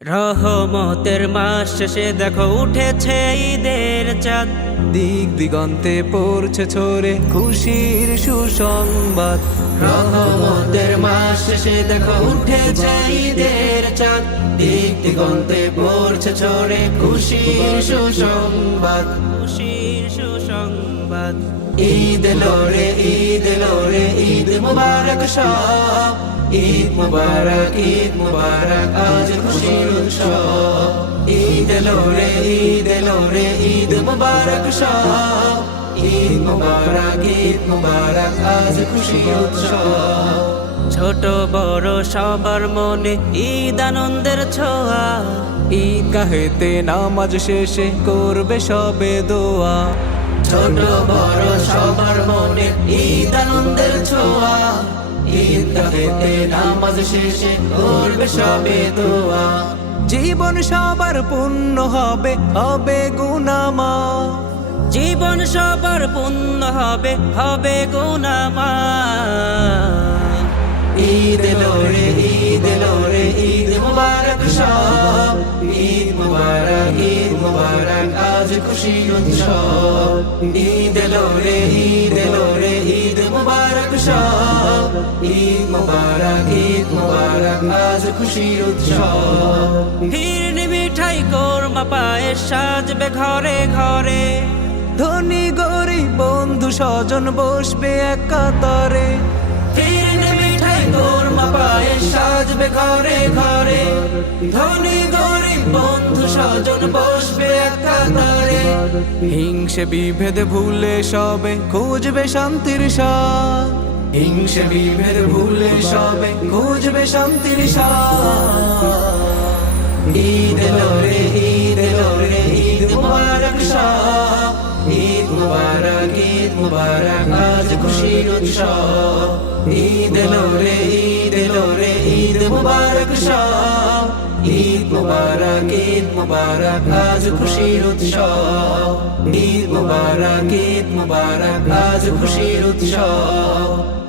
রহমতের মাস শেষে দেখো উঠেছে ঈদের চাঁদ। দিক দিগন্তে পড়ছে ছড়ে খুশির সুসংবাদ। রহমতের মাস শেষে দেখো উঠেছে ঈদের চাঁদ। দিক দিগন্তে পড়ছে ছড়ে খুশির সুসংবাদ, খুশির সুসংবাদ। ঈদ এলো রে, ঈদ এলো রে, ঈদ মুবারক সব। ঈদ মুবারক, ঈদ মুবারক, আজ খুশির উৎসব। ঈদ এলো রে, ঈদ এলো রে, ঈদ মুবারক সব। ঈদ মুবারক, ঈদ মুবারক, আজ খুশির উৎসব। ছোট বড় সবার মনে ঈদ আনন্দের ছোঁয়া। ঈদ গাহেতে নামাজ শেষে করবে সবে দোয়া। ছোট বড় সবার মনে ঈদ আনন্দের ছোঁয়া। ঈদ গাহেতে নামাজ শেষে করবে সবে দোয়া। জীবন সবার পূর্ণ হবে, হবে গুনাহমাফ। জীবন সবার পূর্ণ হবে, হবে গুনাহমাফ। ঈদ এলো রে, ঈদ এলো রে, ঈদ মুবারক সব। ঈদ মুবারক, ঈদ মুবারক, আজ খুশির উৎসব। ঈদ এলো রে, ঈদ এলো রে, ঈদ মুবারক সব। ঈদ মুবারক, ঈদ মুবারক, আজ খুশির উৎসব। ফিরনি মিঠাই কোরমা পায়েস সাজবে ঘরে ঘরে। ধনী গরিব বন্ধু স্বজন বসবে এক কাতারে। ফিরনি মিঠাই কোরমা পায়েস সাজবে ঘরে ঘরে। ধনী গরিব বন্ধু স্বজন বসবে এক কাতারে। হিংসে বিভেদ ভুলে সবে খুঁজবে শান্তির স্বাদ। হিংসে বিভেদ ভুলে সবে খুঁজবে শান্তির স্বাদ। ঈদ এলো রে, ঈদ এলো রে, ঈদ মুবারক সব। ঈদ মুবারক, ঈদ মুবারক, আজ খুশির উৎসব। ঈদ এলো রে, ঈদ এলো রে, ঈদ মুবারক সব। ঈদ মুবারক, ঈদ মুবারক, আজ খুশির উৎসব। ঈদ মুবারক, ঈদ মুবারক, আজ খুশির উৎসব।